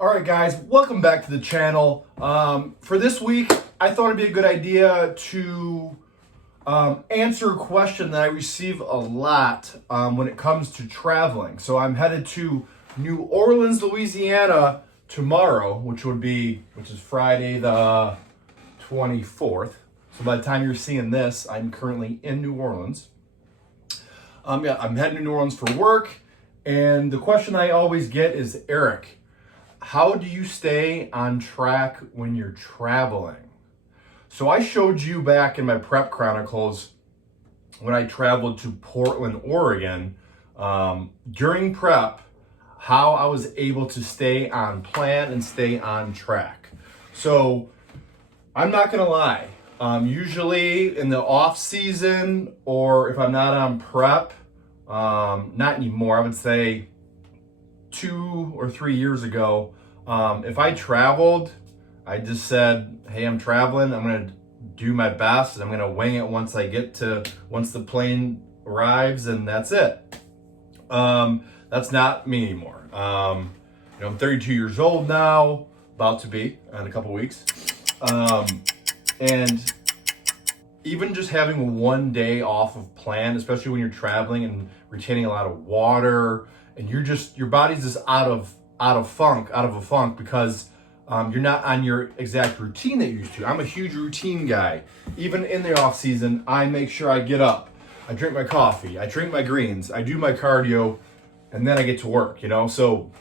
All right, guys, welcome back to the channel. For this week, I thought it'd be a good idea to answer a question that I receive a lot when it comes to traveling. So I'm headed to New Orleans, Louisiana tomorrow, which is Friday the 24th. So by the time you're seeing this, I'm currently in New Orleans. I'm heading to New Orleans for work, and the question I always get is, Eric, how do you stay on track when you're traveling? So I showed you back in my prep chronicles when I traveled to Portland, Oregon, during prep, how I was able to stay on plan and stay on track. So I'm not gonna lie, usually in the off season, or if I'm not on prep, not anymore, I would say 2 or 3 years ago, if I traveled, I just said, hey, I'm traveling, I'm gonna do my best, and I'm gonna wing it once the plane arrives, and that's it. That's not me anymore. I'm 32 years old now, about to be in a couple weeks. And even just having one day off of plan, especially when you're traveling and retaining a lot of water, and your body's just out of a funk because you're not on your exact routine that you're used to. I'm a huge routine guy. Even in the off season, I make sure I get up, I drink my coffee, I drink my greens, I do my cardio, and then I get to work, So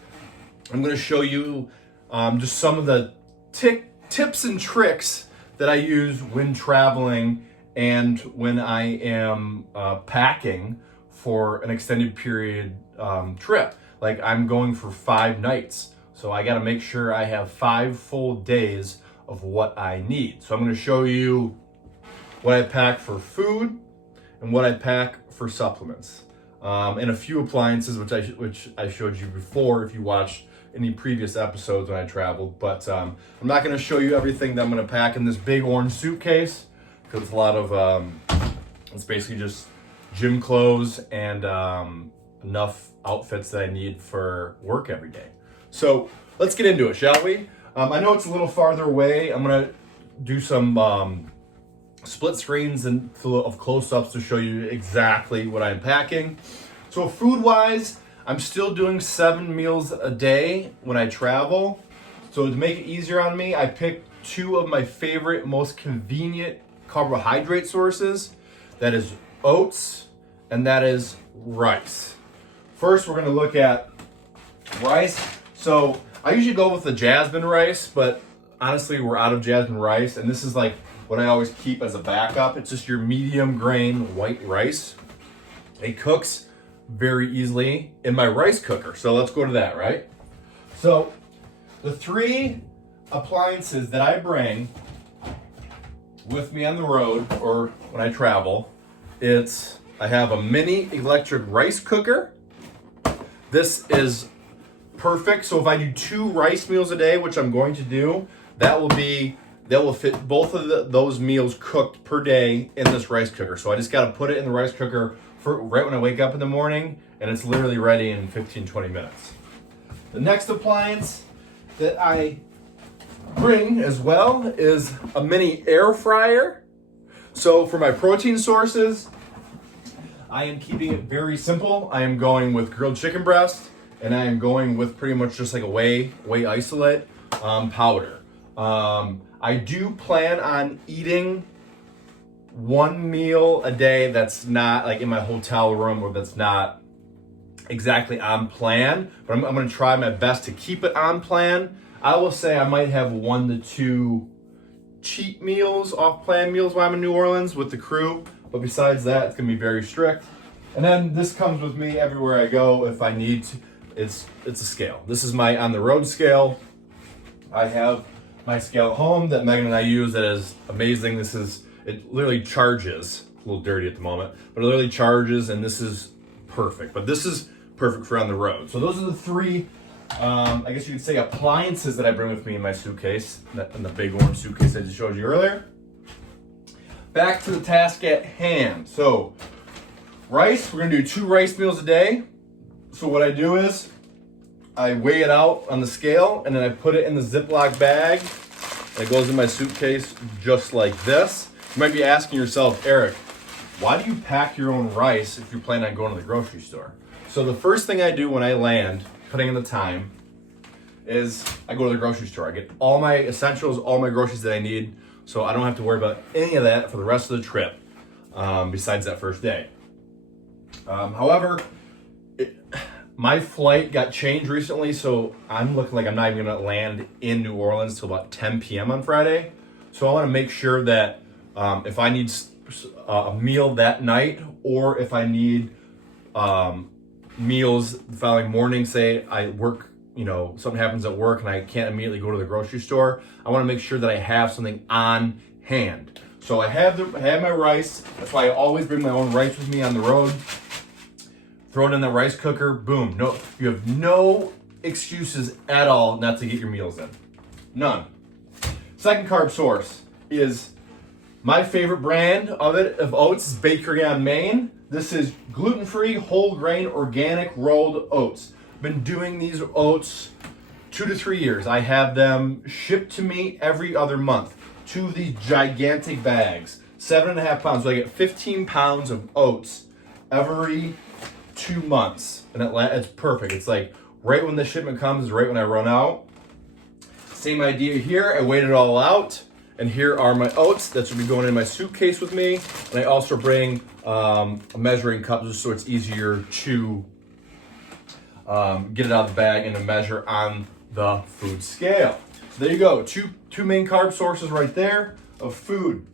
I'm gonna show you just some of the tips and tricks that I use when traveling and when I am packing for an extended period trip. Like, I'm going for 5 nights, so I got to make sure I have 5 full days of what I need. So I'm going to show you what I pack for food and what I pack for supplements, and a few appliances which I showed you before if you watched any previous episodes when I traveled. But I'm not going to show you everything that I'm going to pack in this big orange suitcase, because it's a lot of it's basically just gym clothes and enough outfits that I need for work every day. So let's get into it, shall we? I know it's a little farther away. I'm gonna do some split screens of close-ups to show you exactly what I'm packing. So food-wise, I'm still doing 7 meals a day when I travel. So to make it easier on me, I picked 2 of my favorite, most convenient carbohydrate sources. That is oats and that is rice. First, we're going to look at rice. So I usually go with the jasmine rice, but honestly, we're out of jasmine rice, and this is like what I always keep as a backup. It's just your medium grain white rice. It cooks very easily in my rice cooker. So let's go to that, right? So the 3 appliances that I bring with me on the road or when I travel, I have a mini electric rice cooker. This is perfect. So if I do 2 rice meals a day, which I'm going to do, that will fit both of those meals cooked per day in this rice cooker. So I just got to put it in the rice cooker right when I wake up in the morning, and it's literally ready in 15-20 minutes. The next appliance that I bring as well is a mini air fryer. So for my protein sources, I am keeping it very simple. I am going with grilled chicken breast, and I am going with pretty much just like a Whey Isolate powder. I do plan on eating 1 meal a day that's not like in my hotel room, or that's not exactly on plan, but I'm going to try my best to keep it on plan. I will say I might have 1 to 2 cheat meals, off-plan meals while I'm in New Orleans with the crew. But besides that, it's going to be very strict. And then this comes with me everywhere I go if I need to. It's a scale. This is my on-the-road scale. I have my scale at home that Megan and I use that is amazing. It literally charges. It's a little dirty at the moment, but it literally charges, and this is perfect. But this is perfect for on the road. So those are the 3, I guess you could say, appliances that I bring with me in my suitcase, in the big orange suitcase I just showed you earlier. Back to the task at hand. So rice, we're gonna do 2 rice meals a day. So what I do is I weigh it out on the scale, and then I put it in the Ziploc bag. It goes in my suitcase just like this. You might be asking yourself, Eric, why do you pack your own rice if you plan on going to the grocery store? So the first thing I do when I land, putting in the time, is I go to the grocery store. I get all my essentials, all my groceries that I need, so I don't have to worry about any of that for the rest of the trip, besides that first day. However, my flight got changed recently, so I'm looking like I'm not even going to land in New Orleans till about 10 p.m. on Friday. So I want to make sure that if I need a meal that night, or if I need meals the following morning, say I work, something happens at work and I can't immediately go to the grocery store, I want to make sure that I have something on hand. So I have my rice. That's why I always bring my own rice with me on the road. Throw it in the rice cooker, boom. No, you have no excuses at all not to get your meals in. None. Second carb source is my favorite brand of oats is Bakery on Main. This is gluten-free, whole grain, organic rolled oats. Been doing these oats 2 to 3 years. I have them shipped to me every other month. 2 of these gigantic bags, 7.5 pounds. So I get 15 pounds of oats every 2 months, and it's perfect. It's like right when the shipment comes, right when I run out. Same idea here. I weighed it all out, and here are my oats. That's gonna be going in my suitcase with me, and I also bring a measuring cup just so it's easier to get it out of the bag and to measure on the food scale. So there you go. Two main carb sources right there of food.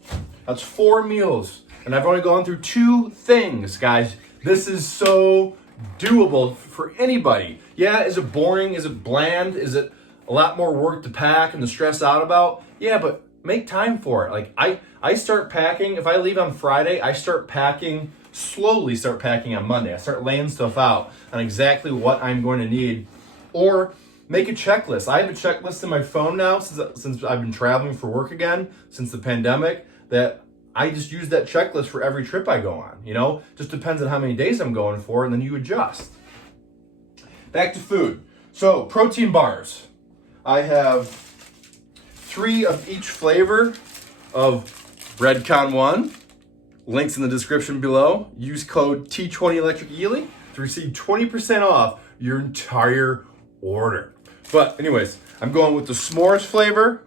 That's 4 meals, and I've only gone through 2 things, guys. This is so doable for anybody. Yeah, is it boring? Is it bland? Is it a lot more work to pack and to stress out about? Yeah, but make time for it. Like I start packing, if I leave on Friday, I slowly start packing on Monday. I start laying stuff out on exactly what I'm going to need, or make a checklist. I have a checklist in my phone now since I've been traveling for work again, since the pandemic, that I just use that checklist for every trip I go on, Just depends on how many days I'm going for, and then you adjust. Back to food. So, protein bars. I have 3 of each flavor of Redcon 1. Links in the description below. Use code T20ElectricEly to receive 20% off your entire order. But anyways, I'm going with the s'mores flavor,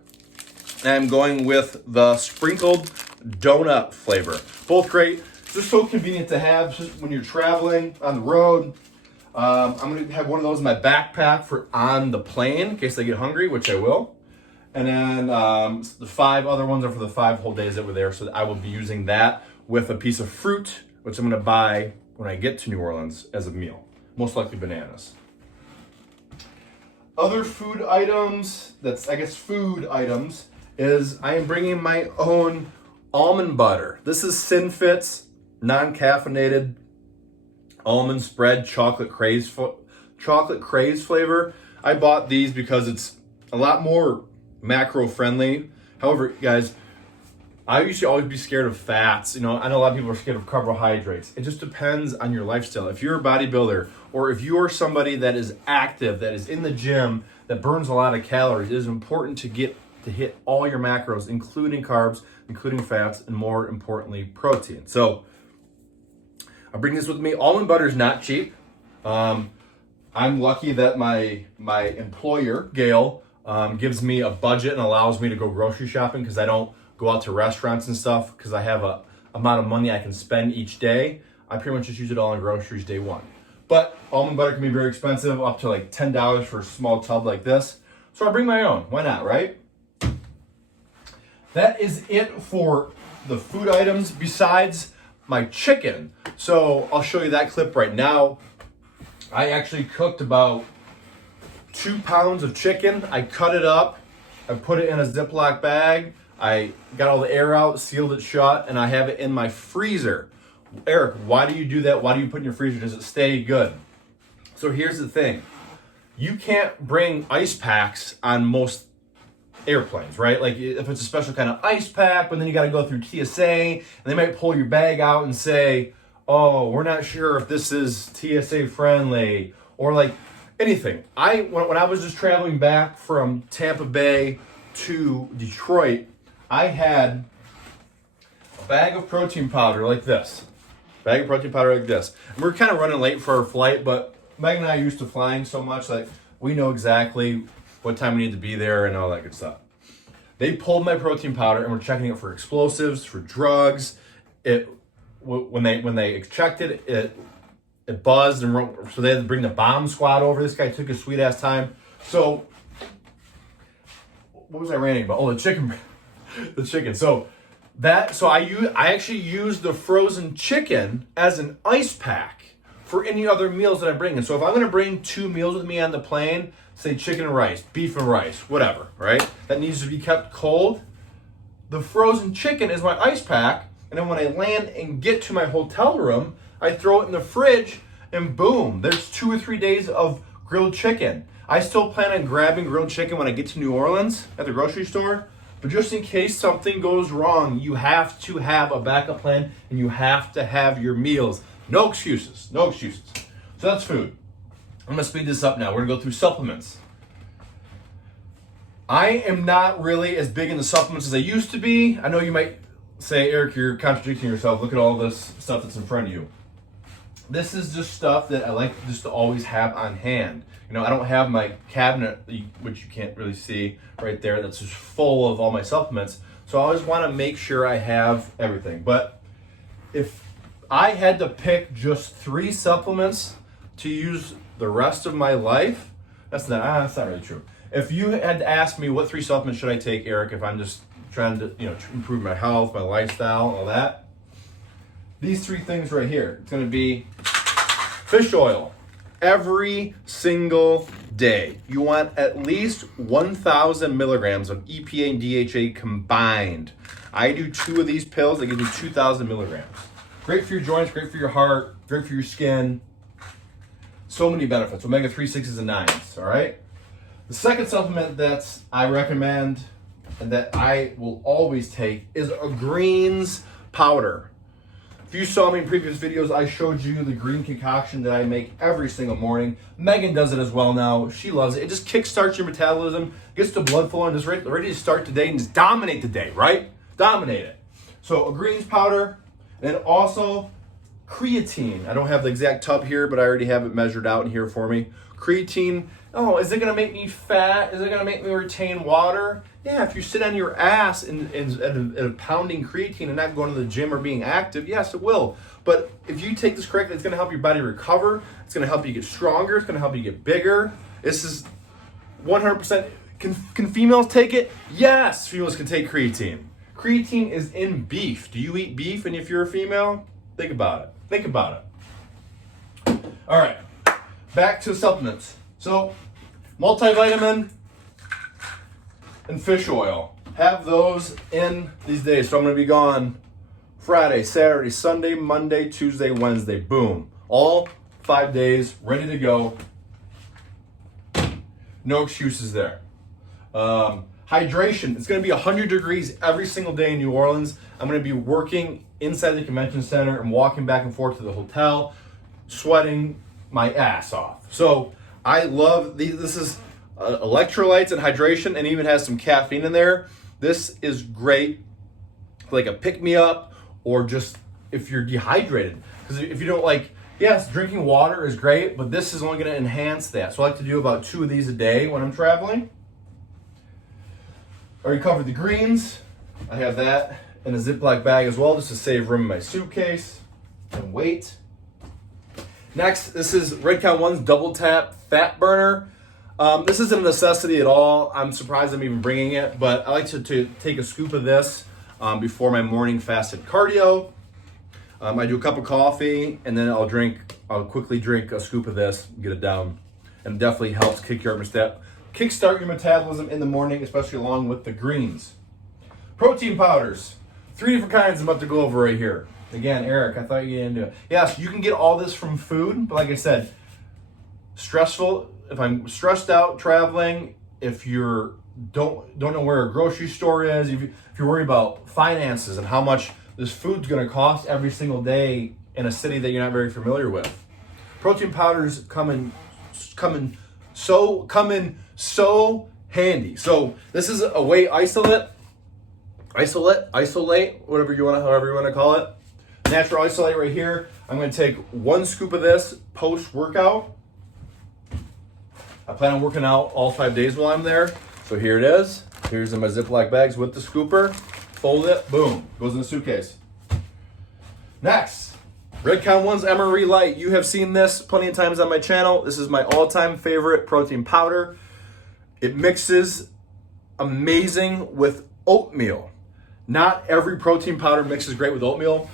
and I'm going with the sprinkled donut flavor. Both great. Just so convenient to have just when you're traveling on the road. I'm going to have one of those in my backpack for on the plane in case I get hungry, which I will. And then the 5 other ones are for the 5 whole days that we're there. So I will be using that with a piece of fruit, which I'm going to buy when I get to New Orleans as a meal. Most likely bananas. Other food items, food items, is I am bringing my own almond butter. This is Sinfit's non-caffeinated almond spread chocolate craze flavor. I bought these because it's a lot more macro friendly. However, guys, I used to always be scared of fats. I know a lot of people are scared of carbohydrates. It just depends on your lifestyle. If you're a bodybuilder, or if you're somebody that is active, that is in the gym, that burns a lot of calories, it is important to hit all your macros, including carbs, including fats, and more importantly, protein. So I bring this with me. Almond butter is not cheap. I'm lucky that my employer, Gail, gives me a budget and allows me to go grocery shopping because I don't go out to restaurants and stuff because I have a amount of money I can spend each day. I pretty much just use it all on groceries day one. But almond butter can be very expensive, up to like $10 for a small tub like this. So I bring my own. Why not, right? That is it for the food items besides my chicken. So I'll show you that clip right now. I actually cooked about 2 pounds of chicken. I cut it up. I put it in a Ziploc bag. I got all the air out, sealed it shut, and I have it in my freezer. Eric, why do you do that? Why do you put it in your freezer? Does it stay good? So here's the thing. You can't bring ice packs on most airplanes, right? Like if it's a special kind of ice pack, but then you got to go through TSA, and they might pull your bag out and say, oh, we're not sure if this is TSA friendly, or like anything. When I was just traveling back from Tampa Bay to Detroit, I had a bag of protein powder like this. And we're kind of running late for our flight, but Megan and I are used to flying so much that we know exactly what time we need to be there and all that good stuff. They pulled my protein powder and we're checking it for explosives, for drugs. When they checked it, it buzzed, and so they had to bring the bomb squad over. This guy took his sweet ass time. So what was I ranting about? Oh, the chicken. I actually use the frozen chicken as an ice pack for any other meals that I bring in. So if I'm going to bring 2 meals with me on the plane, say chicken and rice, beef and rice, whatever, right? That needs to be kept cold. The frozen chicken is my ice pack, and then when I land and get to my hotel room, I throw it in the fridge, and boom, there's 2 or 3 days of grilled chicken. I still plan on grabbing grilled chicken when I get to New Orleans at the grocery store, but just in case something goes wrong, you have to have a backup plan, and you have to have your meals. No excuses. So that's food. I'm gonna speed this up now. We're gonna go through supplements. I am not really as big into supplements as I used to be. I know you might say, Eric, you're contradicting yourself. Look at all this stuff that's in front of you. This is just stuff that I like just to always have on hand. You know, I don't have my cabinet, which you can't really see right there, that's just full of all my supplements. So I always want to make sure I have everything. But if I had to pick just 3 supplements to use the rest of my life, that's not really true. If you had to ask me what 3 supplements should I take, Eric, if I'm just trying to, to improve my health, my lifestyle, all that, these 3 things right here. It's going to be fish oil every single day. You want at least 1,000 milligrams of EPA and DHA combined. I do 2 of these pills. They give you 2,000 milligrams. Great for your joints, great for your heart, great for your skin. So many benefits. Omega-3, 6s, and 9s, all right? The second supplement that I recommend and that I will always take is a greens powder. If you saw me in previous videos, I showed you the green concoction that I make every single morning. Megan does it as well now. She loves it. It just kickstarts your metabolism, gets the blood flowing, just ready to start the day and just dominate the day, right? Dominate it. So a greens powder, and also creatine. I don't have the exact tub here, but I already have it measured out in here for me. Creatine. Oh, is it going to make me fat? Is it going to make me retain water? Yeah, if you sit on your ass and pounding creatine and not going to the gym or being active, yes, it will. But if you take this correctly, it's going to help your body recover. It's going to help you get stronger. It's going to help you get bigger. This is 100%. Can females take it? Yes, females can take creatine. Creatine is in beef. Do you eat beef? And if you're a female, think about it. All right, back to supplements. So, multivitamin and fish oil. Have those in these days. So I'm going to be gone Friday, Saturday, Sunday, Monday, Tuesday, Wednesday. Boom. All 5 days, ready to go. No excuses there. Hydration. It's going to be 100 degrees every single day in New Orleans. I'm going to be working inside the convention center and walking back and forth to the hotel, sweating my ass off. So I love these. This is electrolytes and hydration, and even has some caffeine in there. This is great, like a pick-me-up, or just if you're dehydrated. Because if you don't yes, drinking water is great, but this is only going to enhance that. So I like to do about 2 of these a day when I'm traveling. I already covered the greens. I have that in a Ziploc bag as well, just to save room in my suitcase and weight. Next, this is Redcon One's Double Tap Fat Burner. This isn't a necessity at all. I'm surprised I'm even bringing it, but I like to take a scoop of this before my morning fasted cardio. I do a cup of coffee, and then I'll quickly drink a scoop of this, get it down, and it definitely helps kickstart your metabolism in the morning, especially along with the greens. Protein powders, 3 different kinds I'm about to go over right here. Again, Eric, I thought you didn't do it. Yes, you can get all this from food, but like I said, if I'm stressed out traveling, if you don't know where a grocery store is, if you're worried about finances and how much this food's going to cost every single day in a city that you're not very familiar with, protein powders come in come in so handy. So this is a Whey Isolate, however you want to call it. Natural isolate right here. I'm going to take 1 scoop of this post-workout. I plan on working out all 5 days while I'm there. So here it is. Here's in my Ziploc bags with the scooper. Fold it, boom, goes in the suitcase. Next, Redcon One's Relight. You have seen this plenty of times on my channel. This is my all-time favorite protein powder. It mixes amazing with oatmeal. Not every protein powder mixes great with oatmeal.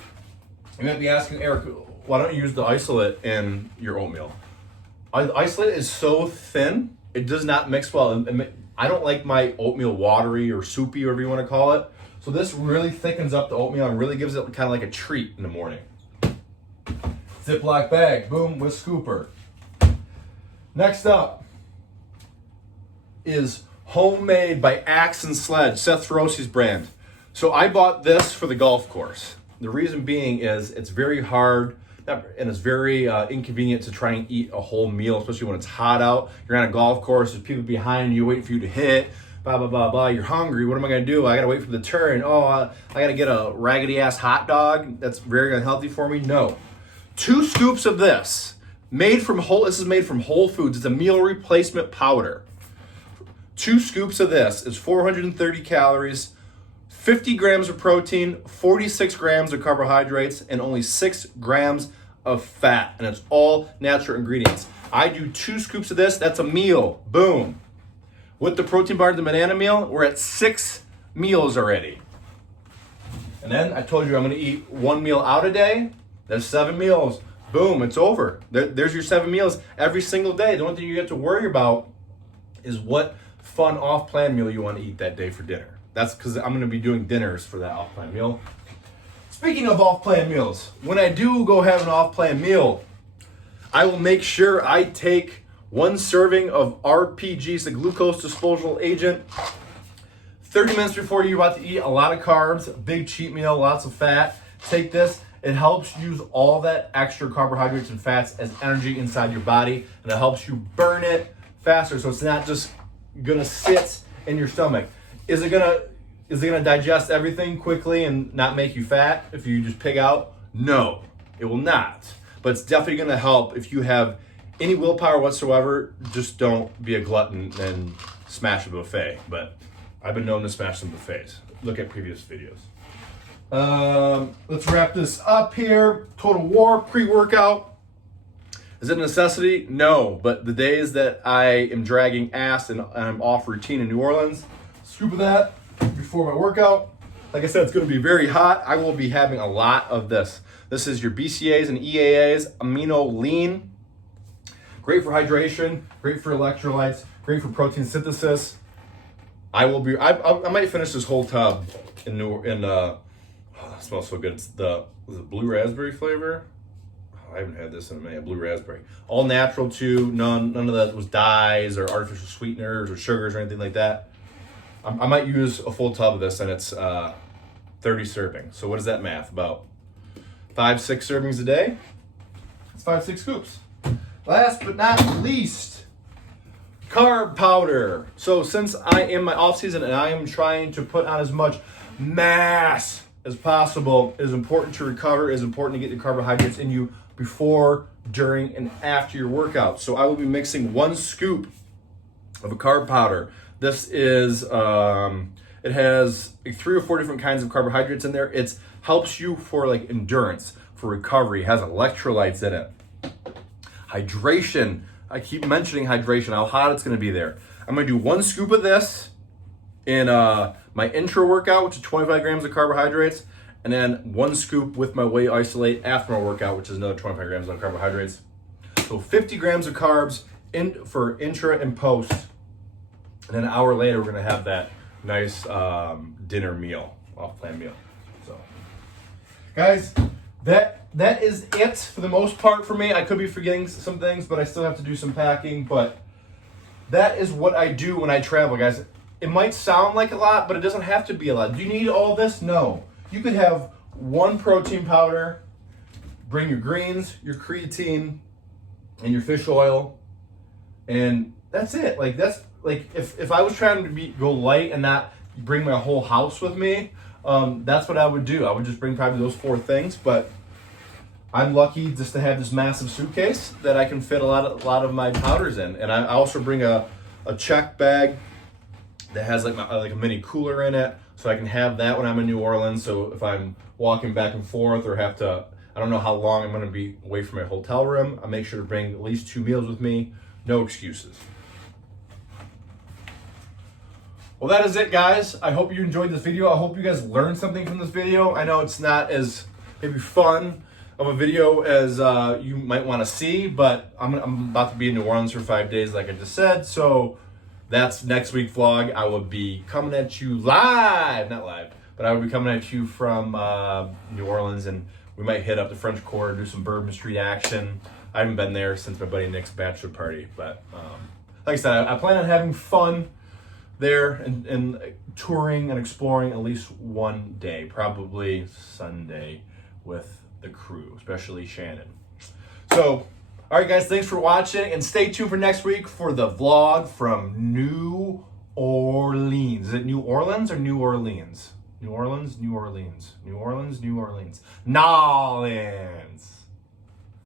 You might be asking, Eric, why don't you use the isolate in your oatmeal? Isolate is so thin, it does not mix well. I don't like my oatmeal watery or soupy, whatever you want to call it. So this really thickens up the oatmeal and really gives it kind of like a treat in the morning. Ziploc bag, boom, with scooper. Next up is Homemade by Axe and Sledge, Seth Feroci's brand. So I bought this for the golf course. The reason being is it's very hard and it's very inconvenient to try and eat a whole meal, especially when it's hot out. You're on a golf course, there's people behind you waiting for you to hit, blah, blah, blah, blah. You're hungry. What am I going to do? I got to wait for the turn. Oh, I got to get a raggedy ass hot dog. That's very unhealthy for me. No. 2 scoops of this, this is made from Whole Foods. It's a meal replacement powder. 2 scoops of this is 430 calories, 50 grams of protein, 46 grams of carbohydrates, and only 6 grams of fat. And it's all natural ingredients. I do 2 scoops of this. That's a meal. Boom. With the protein bar and the banana meal, we're at 6 meals already. And then I told you I'm going to eat 1 meal out a day. There's 7 meals. Boom, it's over. There's your 7 meals every single day. The only thing you have to worry about is what fun off-plan meal you want to eat that day for dinner. That's because I'm going to be doing dinners for that off-plan meal. Speaking of off-plan meals, when I do go have an off-plan meal, I will make sure I take 1 serving of RPG, it's a glucose disposal agent. 30 minutes before you're about to eat a lot of carbs, big cheat meal, lots of fat. Take this. It helps use all that extra carbohydrates and fats as energy inside your body, and it helps you burn it faster. So it's not just gonna sit in your stomach. Is it gonna digest everything quickly and not make you fat if you just pig out? No, it will not. But it's definitely gonna help if you have any willpower whatsoever. Just don't be a glutton and smash a buffet. But I've been known to smash some buffets. Look at previous videos. Let's wrap this up here. Total War pre-workout. Is it a necessity? No, but the days that I am dragging ass and I'm off routine in New Orleans, scoop of that before my workout. Like I said, it's going to be very hot. I will be having a lot of this. This is your BCAAs and EAAs, amino lean. Great for hydration, great for electrolytes, great for protein synthesis. I might finish this whole tub it smells so good. It's the blue raspberry flavor. Oh, I haven't had this in a minute. Blue raspberry. All natural too. None of that was dyes or artificial sweeteners or sugars or anything like that. I might use a full tub of this, and it's 30 servings. So what is that math? About 5-6 servings a day? It's 5-6 scoops. Last but not least, Carb Powder. So since I am my off season and I am trying to put on as much mass as possible, it is important to recover. It is important to get the carbohydrates in you before, during, and after your workout. So I will be mixing 1 scoop of a carb powder. This is, it has 3 or 4 different kinds of carbohydrates in there. It helps you for like endurance, for recovery. It has electrolytes in it. Hydration. I keep mentioning hydration, how hot it's going to be there. I'm going to do 1 scoop of this in my intro workout, which is 25 grams of carbohydrates, and then 1 scoop with my Whey Isolate after my workout, which is another 25 grams of carbohydrates. So 50 grams of carbs for intra and post. And then an hour later, we're going to have that nice dinner meal, off-plan meal. So, guys, that is it for the most part for me. I could be forgetting some things, but I still have to do some packing. But that is what I do when I travel, guys. It might sound like a lot, but it doesn't have to be a lot. Do you need all this? No. You could have 1 protein powder, bring your greens, your creatine, and your fish oil, and that's it. Like that's like if I was trying to go light and not bring my whole house with me, that's what I would do. I would just bring probably those 4 things. But I'm lucky just to have this massive suitcase that I can fit a lot of my powders in. And I also bring a check bag that has like a mini cooler in it, so I can have that when I'm in New Orleans. So if I'm walking back and forth or have to, I don't know how long I'm going to be away from my hotel room, I make sure to bring at least 2 meals with me. No excuses. Well, that is it, guys. I hope you enjoyed this video. I hope you guys learned something from this video. I know it's not as maybe fun of a video as you might want to see, but I'm about to be in New Orleans for 5 days, like I just said. So that's next week vlog. I will be coming at you live, not live, but I will be coming at you from New Orleans, and we might hit up the French Quarter, do some Bourbon Street action. I haven't been there since my buddy Nick's bachelor party, but like I said, I plan on having fun there and touring and exploring at least one day, probably Sunday with the crew, especially Shannon. So, all right, guys, thanks for watching, and stay tuned for next week for the vlog from New Orleans. Is it New Orleans or New Orleans? New Orleans, New Orleans, New Orleans, New Orleans, Nolans.